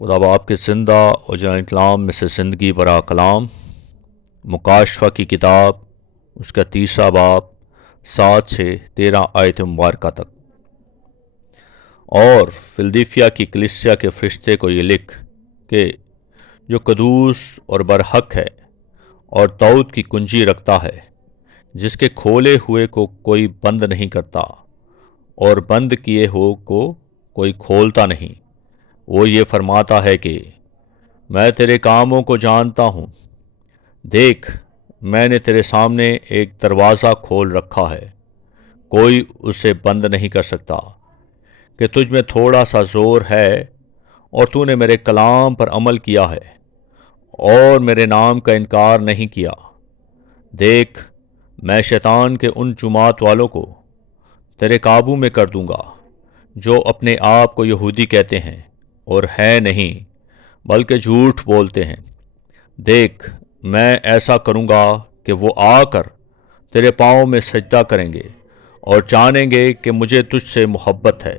خدا باپ کے زندہ اور جان کلام میں سے زندگی برا کلام مکاشفہ کی کتاب اس کا 3 باب 7 سے 13 آیت مبارکہ تک۔ اور فلدیفیا کی کلیسیا کے فرشتے کو یہ لکھ کہ جو قدوس اور برحق ہے اور داؤد کی کنجی رکھتا ہے، جس کے کھولے ہوئے کو کوئی بند نہیں کرتا اور بند کیے ہو کو کوئی کھولتا نہیں، وہ یہ فرماتا ہے کہ میں تیرے کاموں کو جانتا ہوں، دیکھ میں نے تیرے سامنے ایک دروازہ کھول رکھا ہے، کوئی اسے بند نہیں کر سکتا، کہ تجھ میں تھوڑا سا زور ہے اور تو نے میرے کلام پر عمل کیا ہے اور میرے نام کا انکار نہیں کیا۔ دیکھ میں شیطان کے ان جماعت والوں کو تیرے قابو میں کر دوں گا جو اپنے آپ کو یہودی کہتے ہیں اور ہے نہیں بلکہ جھوٹ بولتے ہیں۔ دیکھ میں ایسا کروں گا کہ وہ آ کر تیرے پاؤں میں سجدہ کریں گے اور جانیں گے کہ مجھے تجھ سے محبت ہے،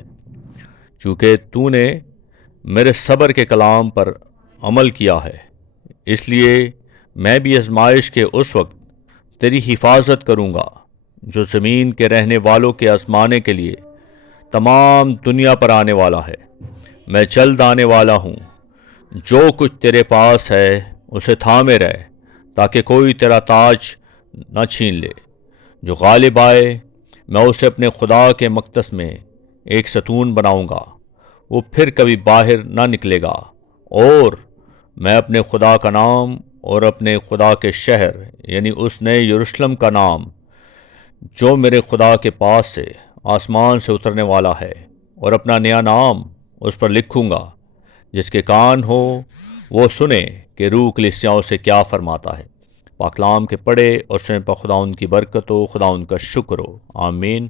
چونکہ تو نے میرے صبر کے کلام پر عمل کیا ہے۔ اس لیے میں بھی آزمائش کے اس وقت تیری حفاظت کروں گا جو زمین کے رہنے والوں کے آزمانے کے لیے تمام دنیا پر آنے والا ہے۔ میں جلد آنے والا ہوں، جو کچھ تیرے پاس ہے اسے تھامے رہ تاکہ کوئی تیرا تاج نہ چھین لے۔ جو غالب آئے میں اسے اپنے خدا کے مقدس میں ایک ستون بناؤں گا، وہ پھر کبھی باہر نہ نکلے گا، اور میں اپنے خدا کا نام اور اپنے خدا کے شہر یعنی اس نئے یروشلم کا نام جو میرے خدا کے پاس سے آسمان سے اترنے والا ہے، اور اپنا نیا نام اس پر لکھوں گا۔ جس کے کان ہو وہ سنے کہ روح کلیسیاؤں سے کیا فرماتا ہے۔ پاکلام کے پڑھے اور سن پر خدا ان کی برکت ہو، خدا ان کا شکر ہو، آمین۔